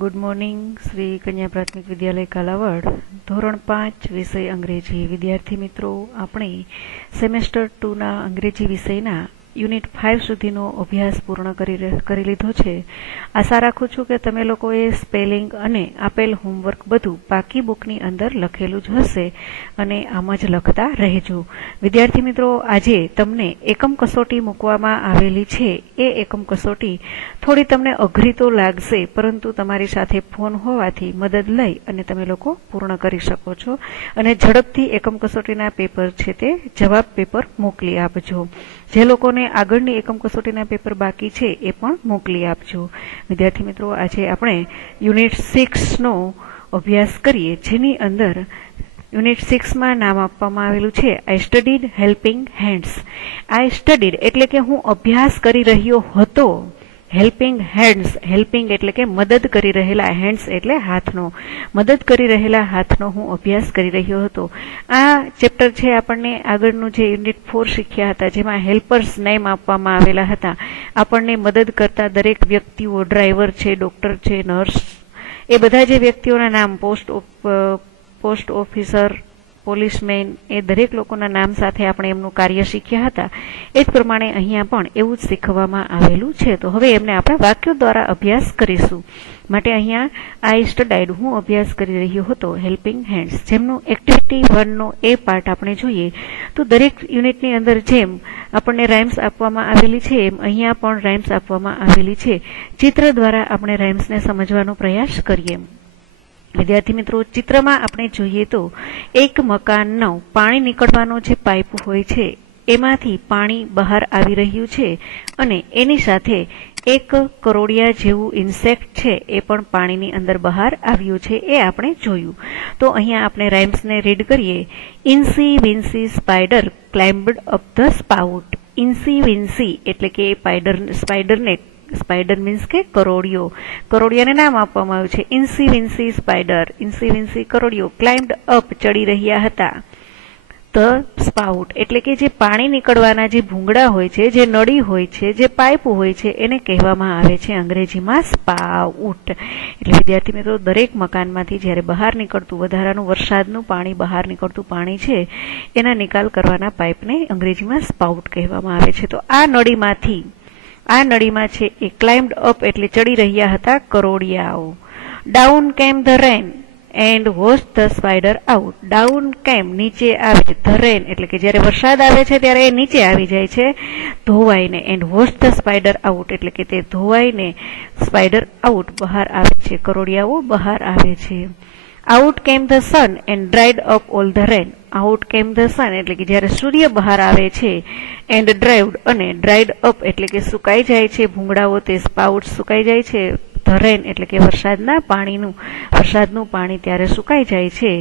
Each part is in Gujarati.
गुड मॉर्निंग श्री कन्या प्राथमिक विद्यालय कालावड धोरण 5 विषय अंग्रेजी विद्यार्थी मित्रों आपणे सेमेस्टर 2 ना अंग्रेजी विषयना યુનિટ 5 સુધીનો અભ્યાસ પૂર્ણ કરી લીધો છે। આશા રાખું છું કે તમે લોકોએ સ્પેલિંગ અને આપેલ હોમવર્ક બધું બાકી બુકની અંદર લખેલું જ હશે અને આમ જ લખતા રહેજો। વિદ્યાર્થી મિત્રો આજે તમને એકમ કસોટી મૂકવામાં આવેલી છે। એ એકમ કસોટી થોડી તમને અઘરી તો લાગશે પરંતુ તમારી સાથે ફોન હોવાથી મદદ લઈ અને તમે લોકો પૂર્ણ કરી શકો છો અને ઝડપથી એકમ કસોટીના પેપર છે તે જવાબ પેપર મોકલી આપજો। જે લોકોને આગળની એકમ કસોટીના પેપર બાકી છે એ પણ મોકલી આપજો। વિદ્યાર્થી મિત્રો આજે આપણે યુનિટ 6 નો અભ્યાસ કરીએ જેની અંદર યુનિટ 6 માં નામ આપવામાં આવેલું છે આઈ સ્ટડીડ હેલ્પિંગ હેન્ડ્સ। આઈ સ્ટડીડ એટલે કે હું અભ્યાસ કરી રહ્યો હતો। હેલ્પિંગ હેન્ડ્સ હેલ્પિંગ એટલે કે મદદ કરી રહેલા હેન્ડ્સ એટલે હાથનો મદદ કરી રહેલા હાથનો હું અભ્યાસ કરી રહ્યો હતો। આ ચેપ્ટર છે આપણને આગળનું જે યુનિટ 4 શીખ્યા હતા જેમાં હેલ્પર્સ નેમ આપવામાં આવેલા હતા। આપણને મદદ કરતા દરેક વ્યક્તિઓ ડ્રાઈવર છે, ડોક્ટર છે, નર્સ એ બધા જે વ્યક્તિઓના નામ પોસ્ટ ઓફિસર, પોલીસમેન એ દરેક લોકોના નામ સાથે આપણે એમનું કાર્ય શીખ્યા હતા। એ જ પ્રમાણે અહીંયા પણ એવું જ શીખવવામાં આવેલું છે। તો હવે એમને આપણે વાક્યો દ્વારા અભ્યાસ કરીશું। માટે અહીંયા આઈ સ્ટડીડ હું અભ્યાસ કરી રહ્યો હતો હેલ્પિંગ હેન્ડ્સ જેમનું એક્ટિવિટી 1 નો એ પાર્ટ આપણે જોઈએ તો દરેક યુનિટની અંદર જેમ આપણને રાઇમ્સ આપવામાં આવેલી છે એમ અહીંયા પણ રાઇમ્સ આપવામાં આવેલી છે। ચિત્ર દ્વારા આપણે રાઇમ્સને સમજવાનો પ્રયાસ કરીએ। વિદ્યાર્થી મિત્રો ચિત્રમાં આપણે જોઈએ તો એક મકાનનો પાણી નીકળવાનો જે પાઇપ હોય છે એમાંથી પાણી બહાર આવી રહ્યું છે અને એની સાથે એક કરોડિયા જેવું ઇન્સેક્ટ છે એ પણ પાણીની અંદર બહાર આવ્યું છે એ આપણે જોયું। તો અહીંયા આપણે રાઇમ્સને રીડ કરીએ। Incy wincy spider climbed up the spout. Incy wincy એટલે કે સ્પાઈડરને સ્પાઈડર મીન્સ કે કરોડિયો, કરોડિયાને નામ આપવામાં આવ્યું છે incy wincy spider. Incy wincy કરોડિયો ક્લાઇમ્બડ અપ ચડી રહ્યા હતા ધ સ્પાઉટ એટલે કે જે પાણી નીકળવાના જે ભૂંગળા હોય છે, જે નળી હોય છે, જે પાઇપ હોય છે એને કહેવામાં આવે છે અંગ્રેજીમાં સ્પાઉટ। એટલે વિદ્યાર્થી મિત્રો દરેક મકાનમાંથી જ્યારે બહાર નીકળતું વધારાનું વરસાદનું પાણી બહાર નીકળતું પાણી છે એના નિકાલ કરવાના પાઇપને અંગ્રેજીમાં સ્પાઉટ કહેવામાં આવે છે। તો આ નળીમાં છે એ ક્લાઇમ્બડ અપ એટલે ચડી રહ્યા હતા કરોડિયાઓ। ડાઉન કેમ the rain and washed the spider out. Down કેમ નીચે આવે, ધ રેન એટલે કે જ્યારે વરસાદ આવે છે ત્યારે એ નીચે આવી જાય છે ધોવાઈને, and washed the spider out એટલે કે તે ધોવાઈને સ્પાઈડર આઉટ બહાર આવે છે, કરોડિયાઓ બહાર આવે છે। આઉટ કેમ the sun and dried up all the rain. Out કેમ ધ સન એટલે કે જ્યારે સૂર્ય બહાર આવે છે એન્ડ ડ્રાઈવડ અને ડ્રાઈડ અપ એટલે કે સુકાઈ જાય છે ભૂંગળાઓ, તે સ્પાઉટ સુકાઈ જાય છે। ધ રેન એટલે કે વરસાદનું પાણી ત્યારે સુકાઈ જાય છે।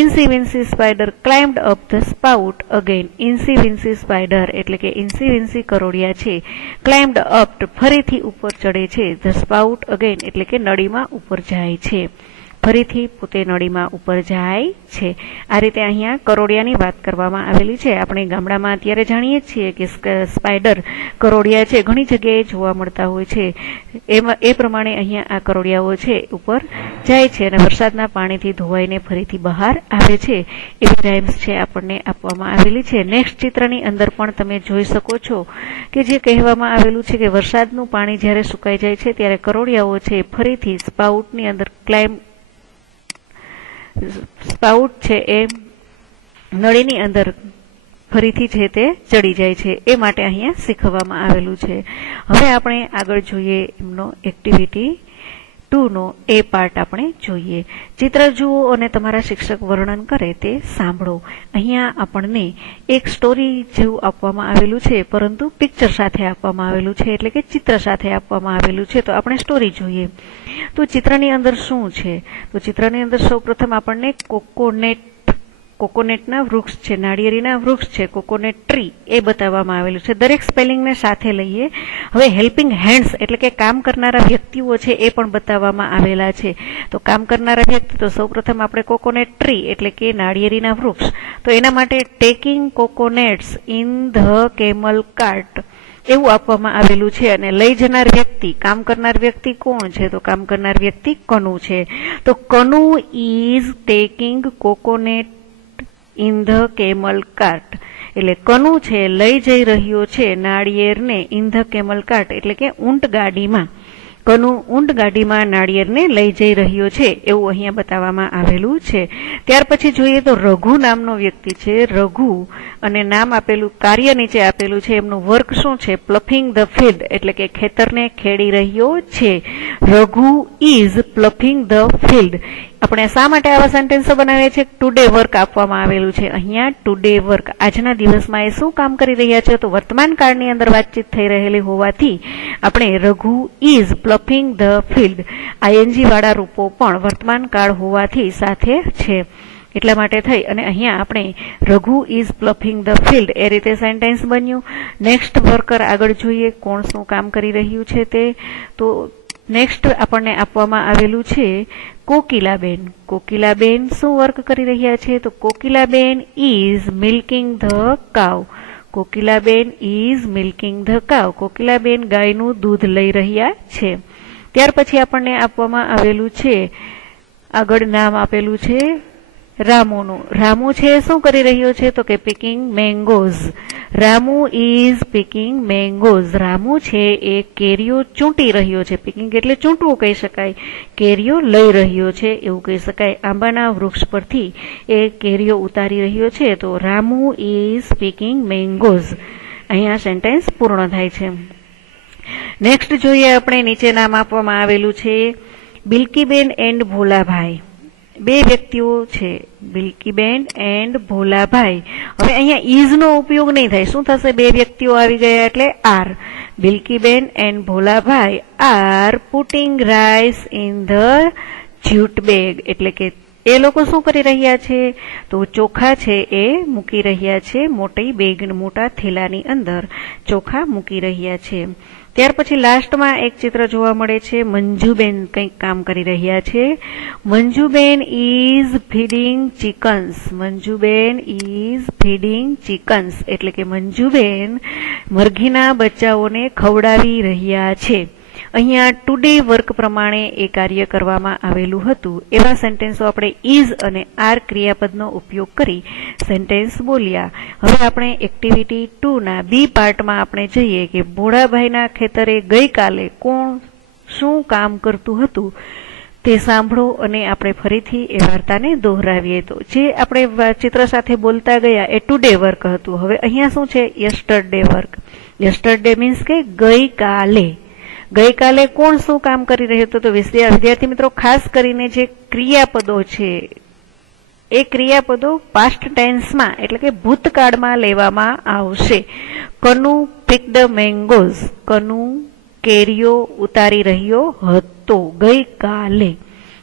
Incy wincy spider climbed up the spout again. Incy wincy spider એટલે કે ઇન્સી વિન્સી કરોડિયા છે ક્લાઇમ્બડ અપ ફરીથી ઉપર ચડે છે ધ સ્પાઉટ અગેન એટલે કે નળીમાં ઉપર જાય છે, ફરીથી પોતે નળીમાં ઉપર જાય છે। આ રીતે અહીંયા કરોડિયાની વાત કરવામાં આવેલી છે। આપણે ગામડામાં અત્યારે જાણીએ છીએ કે સ્પાઈડર કરોડિયા છે ઘણી જગ્યાએ જોવા મળતા હોય છે। એ પ્રમાણે અહીંયા આ કરોડિયાઓ છે ઉપર જાય છે અને વરસાદના પાણીથી ધોવાઈને ફરીથી બહાર આવે છે। એવી રાઇમ્સ છે આપણને આપવામાં આવેલી છે। નેક્સ્ટ ચિત્રની અંદર પણ તમે જોઈ શકો છો કે જે કહેવામાં આવેલું છે કે વરસાદનું પાણી જ્યારે સુકાઈ જાય છે ત્યારે કરોડિયાઓ છે ફરીથી સ્પાઉટની અંદર સ્પાઉટ છે એ નળીની અંદર ફરીથી છે તે ચડી જાય છે, એ માટે અહીંયા શીખવવામાં આવેલું છે। હવે આપણે આગળ જોઈએ એમનો એક્ટિવિટી 2 નો એ પાર્ટ આપણે જોઈએ। ચિત્ર જુઓ અને તમારા શિક્ષક વર્ણન કરે તે સાંભળો। અહીંયા આપણને એક સ્ટોરી જેવું આપવામાં આવેલું છે પરંતુ પિક્ચર સાથે આપવામાં આવેલું છે એટલે કે ચિત્ર સાથે આપવામાં આવેલું છે। તો આપણે સ્ટોરી જોઈએ તો ચિત્રની અંદર શું છે? તો ચિત્રની અંદર સૌપ્રથમ આપણને કોકોનેટના વૃક્ષ છે, નાળિયેરીના વૃક્ષ છે, કોકોનેટ ટ્રી એ બતાવવામાં આવેલું છે। દરેક સ્પેલિંગને સાથે લઈએ। હવે હેલ્પિંગ હેન્ડ્સ એટલે કે કામ કરનારા વ્યક્તિઓ છે એ પણ બતાવવામાં આવેલા છે। તો કામ કરનારા વ્યક્તિ તો સૌપ્રથમ આપણે કોકોનેટ ટ્રી એટલે કે નાળિયેરીના વૃક્ષ, તો એના માટે taking coconuts in the camel cart એવું આપવામાં આવેલું છે. અને લઈ જનાર વ્યક્તિ, કામ કરનાર વ્યક્તિ કોણ છે? તો કામ કરનાર વ્યક્તિ કનુ છે. તો Kanu is taking coconut in the camel cart. એટલે કનુ છે લઈ જઈ રહ્યો છે નાળિયેરને ઇન ધ કેમલ કાર્ટ, એટલે કે ઊંટ ગાડીમાં. કનુ ઊંટ ગાડીમાં નાળિયેરને લઈ જઈ રહ્યો છે એવું અહીંયા બતાવવામાં આવેલું છે. ત્યાર પછી જોઈએ તો રઘુ નામનો વ્યક્તિ છે. રઘુ અને નામ આપેલું, કાર્ય નીચે આપેલું છે. એમનું વર્ક શું છે? પ્લફિંગ ધ ફિલ્ડ, એટલે કે ખેતરને ખેડી રહ્યો છે. Raghu is ploughing the field. આપણે શા માટે આવા સેન્ટેન્સો બનાવીએ છીએ? ટુડે વર્ક આપવામાં આવેલું છે. અહીંયા ટુડે વર્ક, આજના દિવસમાં એ શું કામ કરી રહ્યા છે? તો વર્તમાન કાળની અંદર વાતચીત થઈ રહેલી હોવાથી આપણે Raghu is ploughing the field, ING વાળા રૂપો પણ વર્તમાન કાળ હોવાથી સાથે છે. એટલા માટે થઈ અને અહીંયા આપણે Raghu is ploughing the field એ રીતે સેન્ટેન્સ બન્યું. નેક્સ્ટ વર્કર આગળ જોઈએ કોણ શું કામ કરી રહ્યું છે તે. તો નેક્સ્ટ આપણને આપવામાં આવેલું છે કોકિલાબેન. કોકિલાબેન શું વર્ક કરી રહ્યા છે? તો Kokilaben is milking the cow. Kokilaben is milking the cow. Kokilaben ગાયનું દૂધ લઈ રહ્યા છે. ત્યાર પછી આપણને આપવામાં આવેલું છે, આગળ નામ આપેલું છે રામુનું. રામુ છે શું કરી રહ્યો છે? તો કે picking mangoes. Ramu is picking mangoes. Ramu છે એ કેરીઓ ચૂંટી રહ્યો છે. પિકિંગ એટલે ચૂંટવું કહી શકાય, કેરીઓ લઈ રહ્યો છે એવું કહી શકાય. આંબાના વૃક્ષ પરથી એ કેરીઓ ઉતારી રહ્યો છે. તો રામુ ઇઝ પિકિંગ મેંગોઝ. અહીંયા સેન્ટેન્સ પૂર્ણ થાય છે. નેક્સ્ટ જોઈએ આપણે, નીચે નામ આપવામાં આવેલું છે બિલકીબેન એન્ડ ભોલાભાઈ. બે વ્યક્તિઓ છે, બિલકીબેન એન્ડ ભોલાભાઈ. હવે અહીંયા ઇઝ નો ઉપયોગ નહીં થાય. શું થશે? બે વ્યક્તિઓ આવી ગયા એટલે are. Bilkiben and Bholabhai are putting rice in the jute bag, એટલે કે એ લોકો શું કરી રહ્યા છે? તો ચોખા છે એ મૂકી રહ્યા છે મોટી બેગ, મોટા થેલાની અંદર ચોખા મૂકી રહ્યા છે. ત્યાર પછી લાસ્ટમાં એક ચિત્ર જોવા મળે છે. મંજુબેન કંઈક કામ કરી રહ્યા છે. Manjuben is feeding chickens. Manjuben is feeding chickens, એટલે કે મંજુબેન મરઘીના બચ્ચાઓને ખવડાવી રહ્યા છે. અહીંયા ટુડે વર્ક પ્રમાણે એ કાર્ય કરવામાં આવેલું હતું. એવા સેન્ટેન્સો આપણે ઇઝ અને આર ક્રિયાપદનો ઉપયોગ કરી સેન્ટેન્સ બોલ્યા. હવે આપણે એક્ટિવિટી 2 ના બી પાર્ટમાં આપણે જઈએ કે ભોળાભાઈના ખેતરે ગઈકાલે કોણ શું કામ કરતું હતું તે સાંભળો અને આપણે ફરીથી એ વાર્તાને દોહરાવીએ. તો જે આપણે ચિત્ર સાથે બોલતા ગયા એ ટુડે વર્ક હતું. હવે અહીંયા શું છે? Yesterday work. યસ્ટરડે મીન્સ કે ગઈકાલે. ગઈકાલે કોણ શું કામ કરી રહ્યું હતું? તો વિદ્યાર્થી મિત્રો ખાસ કરીને જે ક્રિયાપદો છે એ ક્રિયાપદો પાસ્ટ ટેન્સમાં એટલે કે ભૂતકાળમાં લેવામાં આવશે. Kanu picked mangoes. કનુ કેરીઓ ઉતારી રહ્યો હતો ગઈકાલે.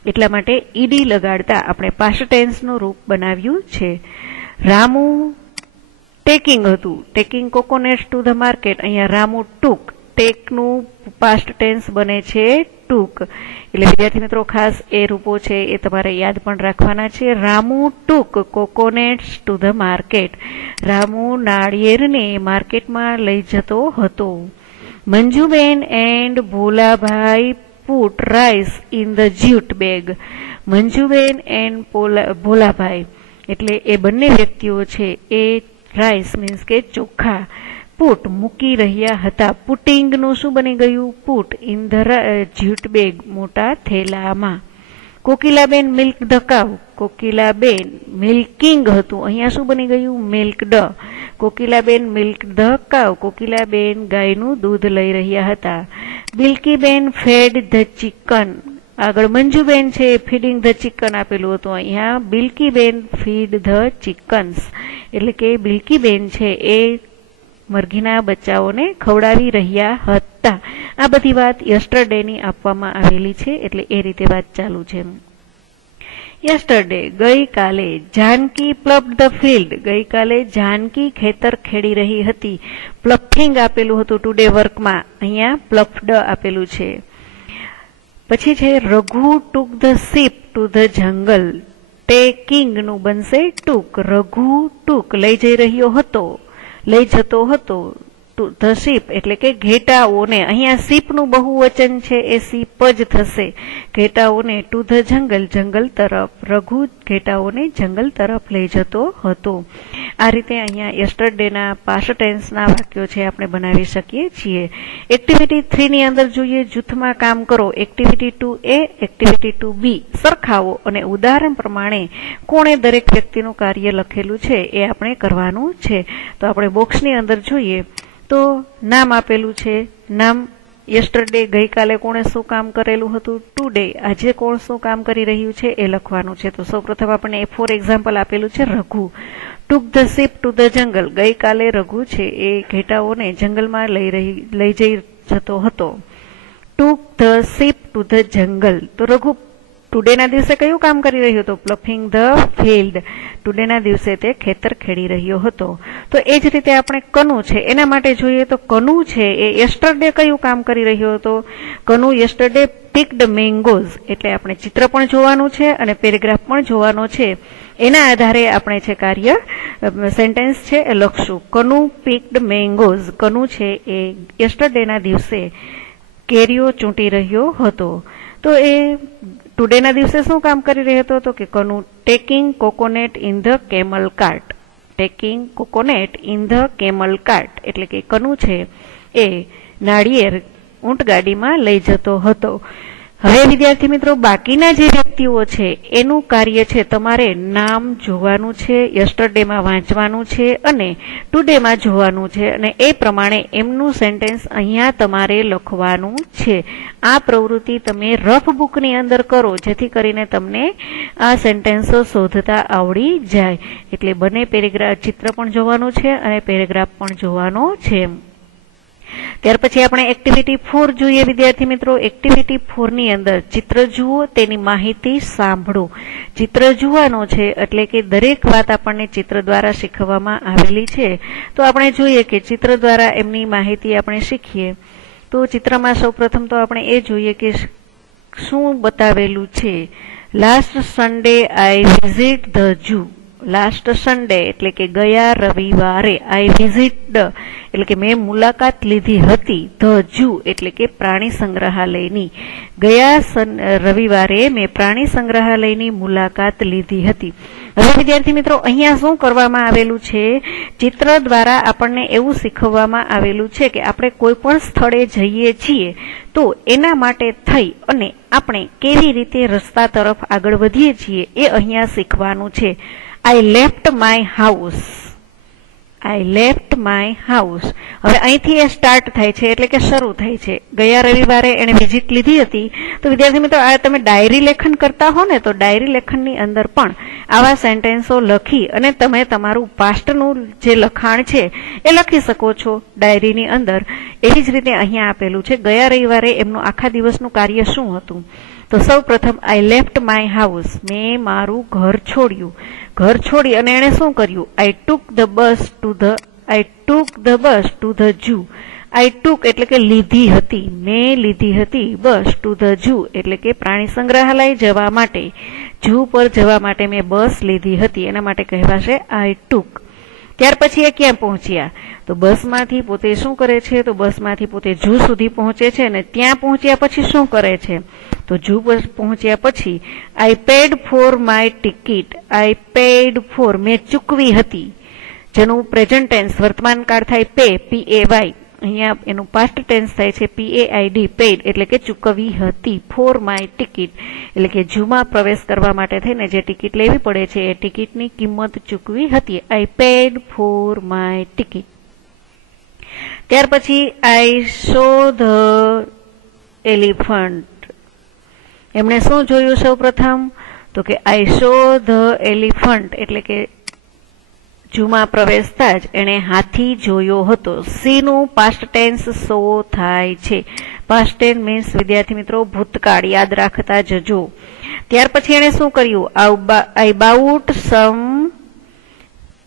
એટલા માટે ઈડી લગાડતા આપણે પાસ્ટ ટેન્સનું રૂપ બનાવ્યું છે. રામુ ટેકિંગ હતું. Taking coconuts to the market. અહીંયા રામુ ટુક. ટેકનું પાસ્ટ ટેન્સ બને છે ટુક. એટલે વિદ્યાર્થી મિત્રો ખાસ એ રૂપો છે એ તમારે યાદ પણ રાખવાના છે. રામુ ટુક કોકોનેટ્સ ટુ ધ માર્કેટ. રામુ નાળિયેરને માર્કેટમાં લઈ જતો હતો. Manjuben and Bholabhai put rice in the jute bag. Manjuben and Bholabhai એટલે એ બંને વ્યક્તિઓ છે એ રાઈસ મીન્સ કે ચોખા પુટ મૂકી રહ્યા હતા. પુટિંગ નું શું બની ગયું? Put in the jute bag, મોટા થેલામાં. Kokilaben milk the cow. Kokilaben milking હતું. અહીંયા શું બની ગયું? મિલ્કડ. Kokilaben milk the cow. Kokilaben ગાયનું દૂધ લઈ રહ્યા હતા. Bilkiben fed the chicken. આગળ મંજુબેન છે ફીડિંગ ધ ચિકન આપેલું હતું. અહીંયા બિલકીબેન ફીડ ધ ચિકન્સ, એટલે કે બિલકીબેન છે એ મરઘીના બચ્ચાઓને ખવડાવી રહ્યા હતા. આ બધી વાત યસ્ટરડે ની આપવામાં આવેલી છે એટલે એ રીતે વાત ચાલુ છે. યસ્ટરડે ગઈકાલે. Janaki ploughed the field. ગઈકાલે જાનકી ખેતર ખેડી રહી હતી. પ્લફિંગ આપેલું હતું ટુડે વર્કમાં, અહીંયા પ્લફ્ડ આપેલું છે. પછી છે Raghu took the sheep to the jungle. Taking નું બનશે ટુક. રઘુ ટુક લઈ જઈ રહ્યો હતો, લઈ જતો હતો. ધ શીપ એટલે કે ઘેટાઓને, અહીંયા શીપનું બહુવચન છે એ શીપ જ થશે. ઘેટાઓને ટુ ધ જંગલ, જંગલ તરફ. રઘુ ઘેટાઓને જંગલ તરફ લઈ જતો હતો. આ રીતે અહીંયા યસ્ટરડેના પાસ્ટ ટેન્સના વાક્યો છે આપણે બનાવી શકીએ છીએ. એક્ટિવિટી 3 ની અંદર જોઈએ, જૂથમાં કામ કરો. એક્ટિવિટી 2A, એક્ટિવિટી 2B સરખાવો અને ઉદાહરણ પ્રમાણે કોણે દરેક વ્યક્તિનું કાર્ય લખેલું છે એ આપણે કરવાનું છે. તો આપણે બોક્સની અંદર જોઈએ તો નામ આપેલું છે. નામ યસ્ટરડે ગઈકાલે કોણે શું કામ કરેલું હતું. ટુડે આજે કોણ શું કામ કરી રહ્યું છે એ લખવાનું છે. તો સૌપ્રથમ આપણને ફોર એક્ઝામ્પલ આપેલું છે Raghu. Took the sheep to the jungle, ગઈકાલે રઘુ છે એ ઘેટાઓને જંગલમાં લઈ જઈ જતો હતો. Took the sheep to the jungle, તો રઘુ ટુડેના દિવસે કયું કામ કરી રહ્યો હતો. પ્લફિંગ ધ ફિલ્ડ, ટુડેના દિવસે તે ખેતર ખેડી રહ્યો હતો. તો એ જ રીતે આપણે કનુ છે એના માટે જોઈએ તો કનુ છે એ યસ્ટરડે કયું કામ કરી રહ્યો હતો. કનુ યસ્ટરડે પિક્ડ મેંગોઝ, એટલે આપણે ચિત્ર પણ જોવાનું છે અને પેરેગ્રાફ પણ જોવાનો છે. એના આધારે આપણે છે કાર્ય સેન્ટેન્સ છે એ લખશું. કનુ પિક્ડ મેંગોઝ, કનુ છે એ યસ્ટરડેના દિવસે કેરીઓ ચૂંટી રહ્યો હતો. તો એ ટુડેના દિવસે શું કામ કરી રહ્યો હતો તો કે Kanu taking coconut in the camel cart. Taking coconut in the camel cart એટલે કે કનુ છે એ નાળિયેર ઊંટગાડીમાં લઈ જતો હતો. હવે વિદ્યાર્થી મિત્રો, બાકીના જે વ્યક્તિઓ છે એનું કાર્ય છે તમારે નામ જોવાનું છે, યસ્ટરડેમાં વાંચવાનું છે અને ટુડેમાં જોવાનું છે અને એ પ્રમાણે એમનું સેન્ટેન્સ અહીંયા તમારે લખવાનું છે. આ પ્રવૃત્તિ તમે રફ બુકની અંદર કરો જેથી કરીને તમને આ સેન્ટેન્સો શોધતા આવડી જાય. એટલે બંને પેરેગ્રાફ, ચિત્ર પણ જોવાનું છે અને પેરેગ્રાફ પણ જોવાનો છે. ત્યાર પછી આપણે એક્ટિવિટી 4 જોઈએ વિદ્યાર્થી મિત્રો. એક્ટિવિટી 4 ની અંદર ચિત્ર જુઓ, તેની માહિતી સાંભળો. ચિત્ર જોવાનો છે એટલે કે દરેક વાત આપણને ચિત્ર દ્વારા શીખવવામાં આવેલી છે. તો આપણે જોઈએ કે ચિત્ર દ્વારા એમની માહિતી આપણે શીખીએ. તો ચિત્રમાં સૌપ્રથમ તો આપણે એ જોઈએ કે શું બતાવેલું છે. Last Sunday I visit the zoo. Last Sunday એટલે કે ગયા રવિવારે. આઈ વિઝિટ એટલે કે મેં મુલાકાત લીધી હતી. ધ ઝૂ એટલે કે પ્રાણી સંગ્રહાલયની. ગયા રવિવારે મેં પ્રાણી સંગ્રહાલયની મુલાકાત લીધી હતી. હવે વિદ્યાર્થી મિત્રો, અહીંયા શું કરવામાં આવેલું છે, ચિત્ર દ્વારા આપણને એવું શીખવવામાં આવેલું છે કે આપણે કોઈ પણ સ્થળે જઈએ છીએ તો એના માટે થઈ અને આપણે કેવી રીતે રસ્તા તરફ આગળ વધીએ છીએ એ અહીંયા શીખવાનું છે. I left my house. I left my house. હવે અહીંથી એ સ્ટાર્ટ થાય છે એટલે કે શરૂ થાય છે. ગયા રવિવારે એને વિઝિટ લીધી હતી. તો વિદ્યાર્થી મિત્રો, આ તમે ડાયરી લેખન કરતા હો ને તો ડાયરી લેખનની અંદર પણ આવા સેન્ટેન્સો લખી અને તમે તમારું પાસ્ટનું જે લખાણ છે એ લખી શકો છો ડાયરીની અંદર. એવી જ રીતે અહીંયા આપેલું છે ગયા રવિવારે એમનું આખા દિવસનું કાર્ય શું હતું. તો સૌ પ્રથમ આઈ લેફ્ટ માય હાઉસ, મેં મારું ઘર છોડ્યું. ઘર છોડી અને એણે શું કર્યું. I took the bus to the zoo. I took એટલે કે લીધી હતી, મેં લીધી હતી બસ ટુ ધ ઝૂ એટલે કે પ્રાણી સંગ્રહાલય જવા માટે. ઝૂ પર જવા માટે મેં બસ લીધી હતી, એના માટે કહેવાશે આઈ ટુક. ત્યાર પછી એ ક્યાં પહોંચ્યા તો બસમાંથી પોતે શું કરે છે તો બસમાંથી પોતે ઝૂ સુધી પહોંચે છે અને ત્યાં પહોંચ્યા પછી શું કરે છે તો ઝૂ પર પહોંચ્યા પછી I paid for my ticket. I paid for મેં ચૂકવી હતી, જેનું પ્રેઝન્ટ ટેન્સ વર્તમાન કાળ થાય પે, PAY. અહીંયા એનું પાસ્ટ ટેન્સ થાય છે PAID, પેડ એટલે કે ચૂકવી હતી. ફોર માય ટિકિટ એટલે કે ઝૂમાં પ્રવેશ કરવા માટે થઈને જે ટિકિટ લેવી પડે છે એ ટિકિટની કિંમત ચૂકવી હતી. આઈ પેડ ફોર માય ટિકિટ. ત્યાર પછી આઈ સો ધ એલિફન્ટ. એમણે શું જોયું સૌ પ્રથમ તો કે આઈ સો ધ એલિફન્ટ એટલે કે ઝૂમાં પ્રવેશતા જ એણે હાથી જોયો હતો. સી નું પાસ્ટ ટેન્સ સો થાય છે. પાસ્ટ ટેન્સ મીન્સ વિદ્યાર્થી મિત્રો ભૂતકાળ, યાદ રાખતા જજો. ત્યાર પછી એણે શું કર્યું. આઈ બાઉટ સમ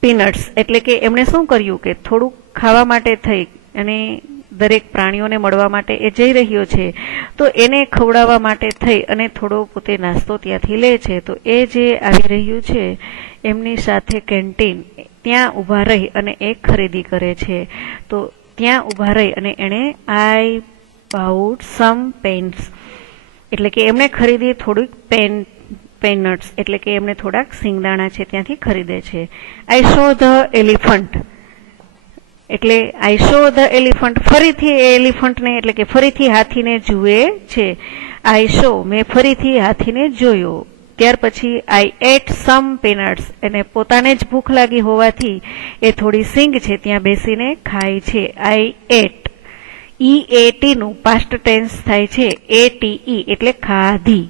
પીનટ્સ એટલે કે એમણે શું કર્યું કે થોડુંક ખાવા માટે થઈ અને દરેક પ્રાણીઓને મળવા માટે એ જઈ રહ્યો છે તો એને ખવડાવવા માટે થઈ અને થોડો પોતે નાસ્તો ત્યાંથી લે છે. તો એ જે આવી રહ્યું છે એમની સાથે કેન્ટીન ત્યાં ઊભા રહી અને એ ખરીદી કરે છે. તો ત્યાં ઊભા રહી અને એણે આઈ બાઉડ સમ પેન્ટ્સ એટલે કે એમણે ખરીદી થોડીક પેનટ્સ એટલે કે એમને થોડાક સિંગદાણા છે ત્યાંથી ખરીદે છે. આઈ શો ધ એલિફન્ટ એટલે આઈ શો ધ એલિફન્ટ ફરીથી એલિફન્ટને એટલે કે ફરીથી હાથીને જુએ છે. આઈ શો મેં ફરીથી હાથીને જોયો. ત્યાર પછી આઈ એટ સમ પીનટ્સ એને પોતાને જ ભૂખ લાગી હોવાથી એ થોડી સિંગ છે ત્યાં બેસીને ખાય છે. આઈ એટ EAT નું પાસ્ટ ટેન્સ થાય છે ATE એટલે ખાધી.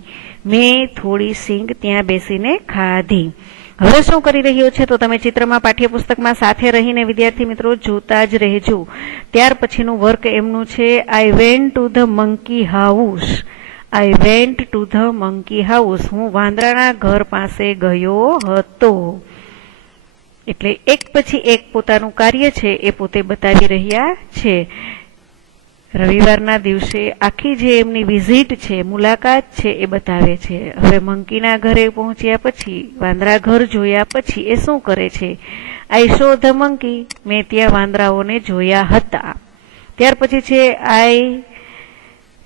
મેં થોડી સિંગ ત્યાં બેસીને ખાધી. હવે શું કરી રહ્યો છે તો તમે ચિત્રમાં પાઠ્યપુસ્તકમાં સાથે રહીને વિદ્યાર્થી મિત્રો જોતા જ રહેજો. ત્યાર પછીનું વર્ક એમનું છે I went to the monkey house. I went to the monkey house હું વાંદરાના ઘર પાસે ગયો હતો. એટલે એક પછી એક પોતાનું કાર્ય છે એ પોતે બતાવી રહ્યા છે. રવિવારના દિવસે આખી જે એમની વિઝિટ છે મુલાકાત છે એ બતાવે છે. હવે મંકીના ઘરે પહોંચ્યા પછી વાંદરા ઘર જોયા પછી એ શું કરે છે આઈ શો ધ મંકી મેં ત્યાં વાંદરાઓને જોયા હતા. ત્યાર પછી છે આઈ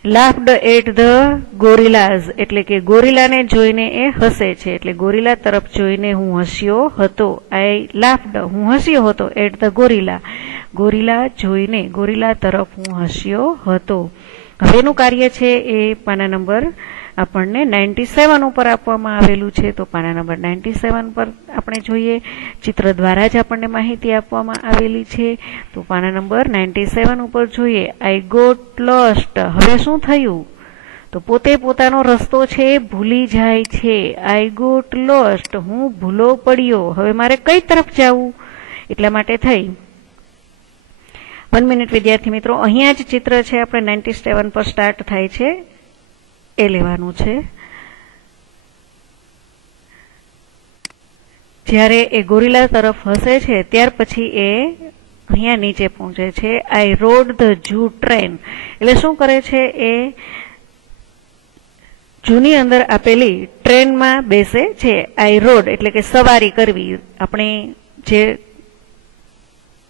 લાફ્ડ એટ ધ ગોરિલાઝ એટલે કે ગોરિલાને જોઈને એ હસે છે એટલે ગોરિલા તરફ જોઈને હું હસ્યો હતો. આઈ લાફ્ડ હું હસ્યો હતો એટ ધ ગોરિલા ગોરિલા જોઈને ગોરિલા તરફ હું હસ્યો હતો. હવેનું કાર્ય છે એ પાના નંબર આપણને 97 ઉપર આપવામાં આવેલું છે. તો પાના નંબર 97 પર આપણે જોઈએ. ચિત્ર દ્વારા જ આપણને માહિતી આપવામાં આવેલી છે. તો પાના નંબર 97 ઉપર જોઈએ. આઈ ગોટ લોસ્ટ હવે શું થયું તો પોતે પોતાનો રસ્તો છે ભૂલી જાય છે. આઈ ગોટ લોસ્ટ હું ભૂલો પડ્યો. હવે મારે કઈ તરફ જવું એટલા માટે થઈ 1 મિનિટ વિદ્યાર્થી મિત્રો અહીંયા જ ચિત્ર છે આપણે 97 પર સ્ટાર્ટ થાય છે એ લેવાનું છે. જ્યારે એ ગોરિલા તરફ હસે છે ત્યાર પછી એ અહીંયા નીચે પહોંચે છે. આઈ રોડ ધ ઝૂ ટ્રેન એટલે શું કરે છે એ ઝૂની અંદર આપેલી ટ્રેનમાં બેસે છે. આઈ રોડ એટલે કે સવારી કરવી. આપણે જે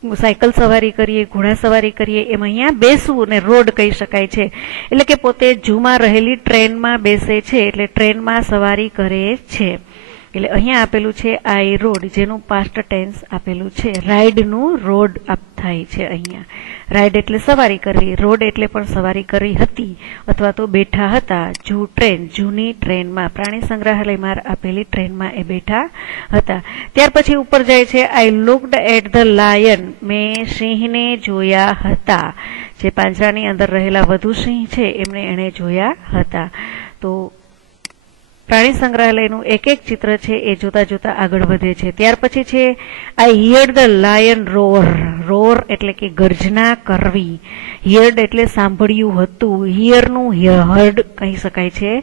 સાયકલ સવારી કરીએ ઘોડા સવારી કરીએ એમ અહીંયા બેસવું ને રોડ કહી શકાય છે. એટલે કે પોતે ઝૂમાં રહેલી ટ્રેનમાં બેસે છે એટલે ટ્રેનમાં સવારી કરે છે. એટલે અહીંયા આપેલું છે આઈ રોડ જેનું પાસ્ટ ટેન્સ આપેલું છે. રાઇડનું રોડ થાય છે. અહીંયા રાઇડ એટલે સવારી કરવી રોડ એટલે પણ સવારી કરી હતી અથવા તો બેઠા હતા. ઝૂ ટ્રેન જૂની ટ્રેનમાં પ્રાણી સંગ્રહાલયમાં આપેલી ટ્રેનમાં એ બેઠા હતા. ત્યાર પછી ઉપર જાય છે આઈ લુક્ડ એટ ધ લાયન મેં સિંહને જોયા હતા. જે પાંજરાની અંદર રહેલા વધુ સિંહ છે એમને એણે જોયા હતા. તો પ્રાણી સંગ્રહાલયનું એક એક ચિત્ર છે એ જોતા જોતા આગળ વધે છે. ત્યાર પછી છે I heard the lion roar. Roar એટલે કે ગર્જના કરવી. હિયર્ડ એટલે સાંભળ્યું હતું. હિયરનું હર્ડ કહી શકાય છે.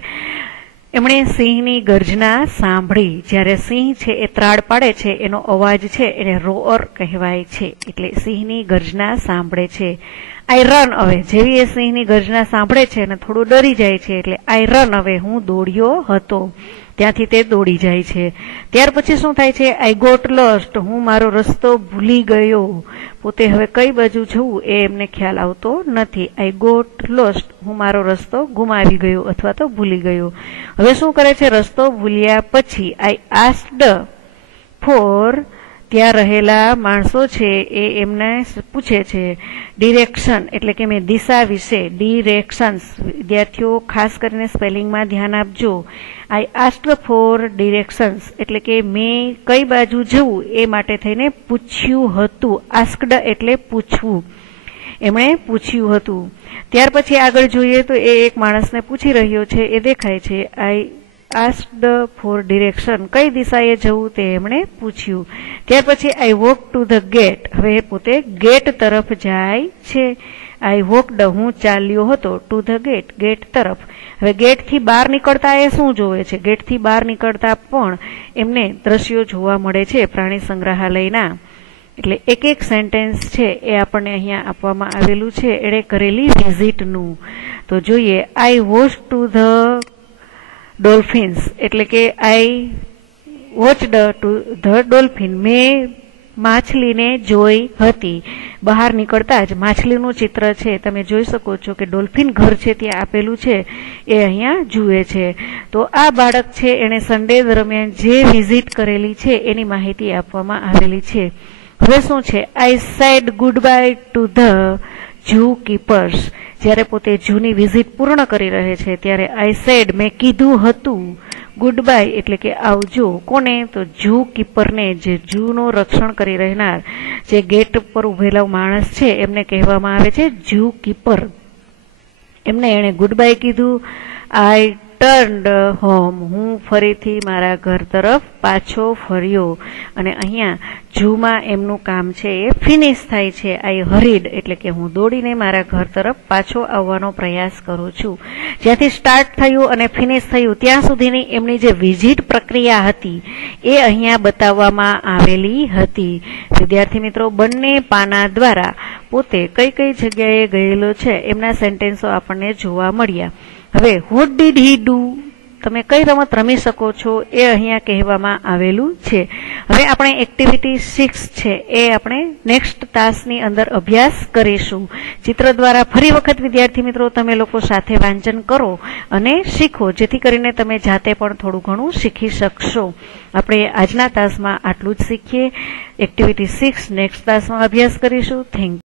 એમણે સિંહની ગર્જના સાંભળી. જ્યારે સિંહ છે એ ત્રાડ પાડે છે એનો અવાજ છે એને રોઅર કહેવાય છે. એટલે સિંહની ગર્જના સાંભળે છે. આઈ રન હવે જેવી એ સિંહની ગર્જના સાંભળે છે અને થોડું ડરી જાય છે એટલે આઈ રન હવે હું દોડ્યો હતો. ત્યાંથી તે દોડી જાય છે. ત્યાર પછી શું થાય છે આઈ ગોટ લોસ્ટ હું મારો રસ્તો ભૂલી ગયો. પોતે હવે કઈ બાજુ જવું એ એમને ખ્યાલ આવતો નથી. આઈ ગોટ લોસ્ટ હું મારો રસ્તો ગુમાવી ગયો અથવા તો ભૂલી ગયો. હવે શું કરે છે રસ્તો ભૂલ્યા પછી આઈ આસ્ક્ડ ફોર ત્યાં રહેલા માણસો છે એ એમને પૂછે છે ડિરેક્શન એટલે કે મેં દિશા વિશે. ડિરેક્શન્સ વિદ્યાર્થીઓ ખાસ કરીને સ્પેલિંગમાં ધ્યાન આપજો. આઈ આસ્ક્ડ ફોર ડિરેક્શન્સ એટલે કે મેં કઈ બાજુ જવું એ માટે થઈને પૂછ્યું હતું. આસ્ક્ડ એટલે પૂછવું. એમણે પૂછ્યું હતું. ત્યાર પછી આગળ જોઈએ તો એ એક માણસને પૂછી રહ્યો છે એ દેખાય છે. આઈ આસ્ક્ડ ફોર ડિરેક્શન કઈ દિશાએ જવું તે એમણે પૂછ્યું. ત્યાર પછી આઈ વોક ટુ ધ ગેટ હવે પોતે ગેટ તરફ જાય છે. આઈ વોકડ હું ચાલ્યો હતો ટુ ધ ગેટ ગેટ તરફ. હવે ગેટથી બહાર નીકળતા એ શું જોવે છે ગેટથી બહાર નીકળતા પણ એમને દ્રશ્યો જોવા મળે છે પ્રાણી સંગ્રહાલયના. એટલે એક એક સેન્ટેન્સ છે એ આપણને અહીંયા આપવામાં આવેલું છે એણે કરેલી વિઝિટનું. તો જોઈએ આઈ વોચ ટુ ધ ડોલ્ફિન્સ એટલે કે આઈ વોચડ ટુ ધ ડોલ્ફિન મેં માછલીને જોઈ હતી. બહાર નીકળતા જ માછલીનું ચિત્ર છે તમે જોઈ શકો છો કે ડોલ્ફિન ઘર છે ત્યાં આપેલું છે એ અહીંયા જુએ છે. તો આ બાળક છે એણે સન્ડે દરમિયાન જે વિઝિટ કરેલી છે એની માહિતી આપવામાં આવેલી છે. હવે શું છે, I said good bye two the zoo keepers. જ્યારે પોતે ઝૂની વિઝિટ પૂર્ણ કરી રહે છે ત્યારે આઈ સેડ મેં કીધું હતું, ગુડ બાય એટલે કે આવજો. કોને? તો ઝૂ કીપરને, જે ઝૂનું રક્ષણ કરી રહેનાર જે ગેટ પર ઉભેલા માણસ છે એમને કહેવામાં આવે છે ઝૂ કીપર. એમને એણે ગુડ બાય કીધું. આઈ ટર્ન્ડ હોમ, હું ફરીથી મારા ઘર તરફ પાછો ફર્યો. અને અહીંયા ઝૂમાં એમનું કામ છે એ ફિનિશ થાય છે. આઈ હરીડ એટલે કે હું દોડીને મારા ઘર તરફ પાછો આવવાનો પ્રયાસ કરું છું. જ્યાંથી સ્ટાર્ટ થયું અને ફિનિશ થયું ત્યાં સુધીની એમની જે વિઝિટ પ્રક્રિયા હતી એ અહીંયા બતાવવામાં આવેલી હતી. વિદ્યાર્થી મિત્રો, બંને પાના દ્વારા પોતે કઈ કઈ જગ્યાએ ગયેલો છે એમના સેન્ટેન્સો આપણને જોવા મળ્યા. હવે વોટ ડીડ હી ડુ, તમે કઈ રમત રમી શકો છો એ અહીંયા કહેવામાં આવેલું છે. હવે આપણે એક્ટિવિટી 6 છે એ આપણે નેક્સ્ટ તાસની અંદર અભ્યાસ કરીશું. ચિત્ર દ્વારા ફરી વખત વિદ્યાર્થી મિત્રો તમે લોકો સાથે વાંચન કરો અને શીખો, જેથી કરીને તમે જાતે પણ થોડું ઘણું શીખી શકશો. આપણે આજના તાસમાં આટલું જ શીખીએ. એક્ટિવિટી 6 નેક્સ્ટ તાસમાં અભ્યાસ કરીશું. Thank you.